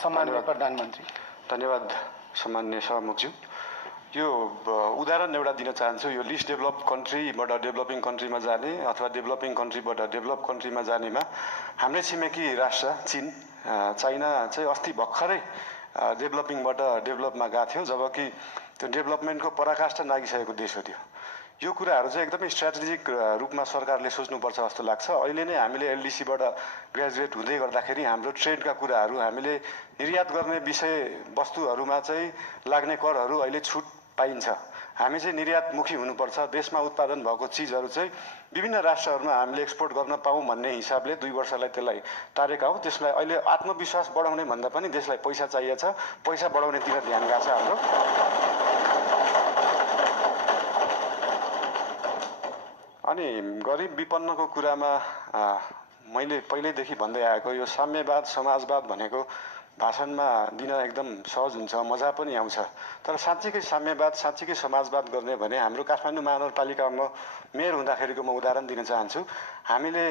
सम्माननीय प्रधानमन्त्री। धन्यवाद सम्माननीय सभामुखज्यू। यो उदाहरण एउटा दिन चाहन्छु। यो लिस्ट डेभलप कन्ट्रीबाट डेभलपिङ कन्ट्रीमा जाने अथवा डेभलपिङ कन्ट्रीबाट डेभलप कन्ट्रीमा जानेमा हाम्रै छिमेकी राष्ट्र चीन, चाइना चाहिँ अस्ति भर्खरै डेभलपिङबाट डेभलपमा गएको थियो, जबकि त्यो डेभलपमेन्टको पराकाष्ठा नागिसकेको देश हो त्यो। यो कुराहरू चाहिँ एकदमै स्ट्राटेजिक रूपमा सरकारले सोच्नुपर्छ जस्तो लाग्छ। अहिले नै हामीले एलडीसीबाट ग्रेजुएट हुँदै गर्दाखेरि हाम्रो ट्रेडका कुराहरू, हामीले निर्यात गर्ने विषय वस्तुहरूमा चाहिँ लाग्ने करहरू अहिले छुट पाइन्छ। हामी चाहिँ निर्यातमुखी हुनुपर्छ। देशमा उत्पादन भएको चिजहरू चाहिँ विभिन्न राष्ट्रहरूमा हामीले एक्सपोर्ट गर्न पाऊँ भन्ने हिसाबले 2 वर्षलाई त्यसलाई तारेका हौँ। त्यसलाई अहिले आत्मविश्वास बढाउने भन्दा पनि देशलाई पैसा चाहिएको छ, पैसा बढाउनेतिर ध्यान गएको छ हाम्रो। अनि गरिब विपन्नको कुरामा मैले पहिल्यैदेखि भन्दै आएको यो साम्यवाद समाजवाद भनेको भाषणमा दिन एकदम सहज हुन्छ, मजा पनि आउँछ। तर साँच्चीकै साम्यवाद साँच्चीकै समाजवाद गर्ने भने हाम्रो काठमाडौँ महानगरपालिकामा मेयर हुँदाखेरिको म उदाहरण दिन चाहन्छु। हामीले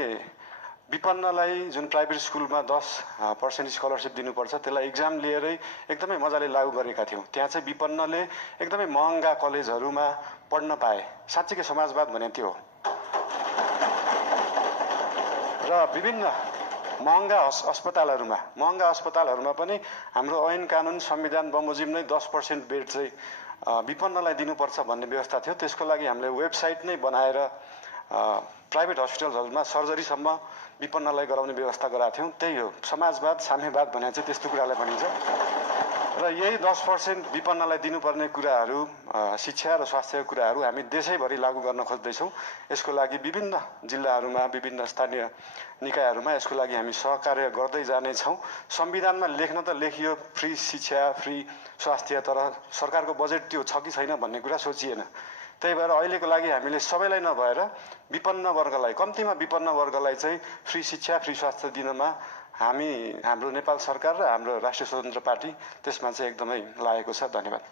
विपन्नलाई जुन प्राइभेट स्कुलमा 10% स्कलरसिप दिनुपर्छ त्यसलाई इक्जाम लिएरै एकदमै मजाले लागू गरेका थियौँ। त्यहाँ चाहिँ विपन्नले एकदमै महँगा कलेजहरूमा पढ्न पाए। साँच्चीकै समाजवाद भने त्यो हो। र विभिन्न महँगा अस्पतालहरूमा पनि हाम्रो ऐन कानुन संविधान बमोजिम नै 10% बेड चाहिँ विपन्नलाई दिनुपर्छ भन्ने व्यवस्था थियो। त्यसको लागि हामीले वेबसाइट नै बनाएर प्राइभेट हस्पिटलहरूमा सर्जरीसम्म विपन्नलाई गराउने व्यवस्था गराएको थियौँ। त्यही हो समाजवाद साम्यवाद भने चाहिँ त्यस्तो कुरालाई भनिन्छ। र यही 10% विपन्नलाई दिनुपर्ने कुराहरू, शिक्षा र स्वास्थ्यको कुराहरू हामी देशैभरि लागू गर्न खोज्दैछौँ। यसको लागि विभिन्न जिल्लाहरूमा विभिन्न स्थानीय निकायहरूमा यसको लागि हामी सहकार्य गर्दै जानेछौँ। संविधानमा लेख्न त लेखियो फ्री शिक्षा, फ्री स्वास्थ्य, तर सरकारको बजेट त्यो छ कि छैन भन्ने कुरा सोचिएन। त्यही भएर अहिलेको लागि हामीले सबैलाई नभएर विपन्न वर्गलाई, कम्तीमा विपन्न वर्गलाई चाहिँ फ्री शिक्षा फ्री स्वास्थ्य दिनमा हाम्रो नेपाल सरकार र हाम्रो राष्ट्रिय स्वतन्त्र पार्टी त्यसमा चाहिँ एकदमै लागेको छ। धन्यवाद।